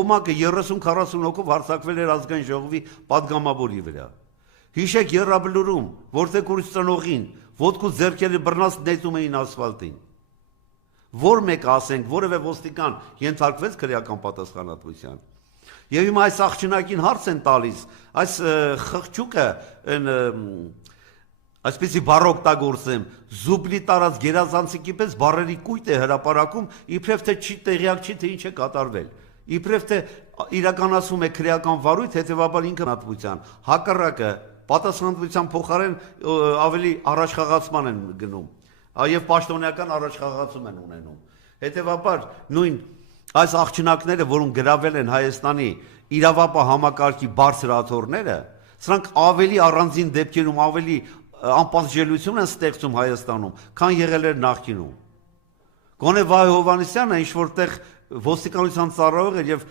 Կոմակը 30-40 հոգով հարձակվել էր ազգային ժողովի պատգամավորի վրա։ Հիշեք Եռաբլուրում, որտեղ ուրիշ ծնողին ոտքու ձեռքերը բռնած նետում էին ասֆալտին։ Որ մեկը ասենք, որևէ ոստիկան ենթարկվեց քրեական պատասխանատվության։ Եվ հիմա այս աղջնակին հարց են տալիս, այս խղճուկը այսպեսի բառ օգտագործեմ, զուբլի տարած գերազանցիկի պես բառերի կույտ է հրապարակում, իբրև թե չի տեղյակ չի, թե ինչ է կատարվել։ Իբրև թե իրականացվում է քրեական վարույթ, հետևաբար ինքնատվության, հակառակը պատասխանատվության փոխարեն ավելի առաջխաղացման են գնում, եւ պաշտոնական առաջխաղացում են ունենում։ Հետևաբար նույն այս աղջնակները, որոնք գրավել են Հայաստանի իրավապահ համակարգի բարձր աթոռները, սրանք ավելի առանձին դեպքերում ավելի անպատժելիություն են ստեղծում Հայաստանում, քան եղել էր նախկինում։ Գոնե Վահե Հովհաննիսյանը ինչ որտեղ ոստիկանության ծառայող էր եւ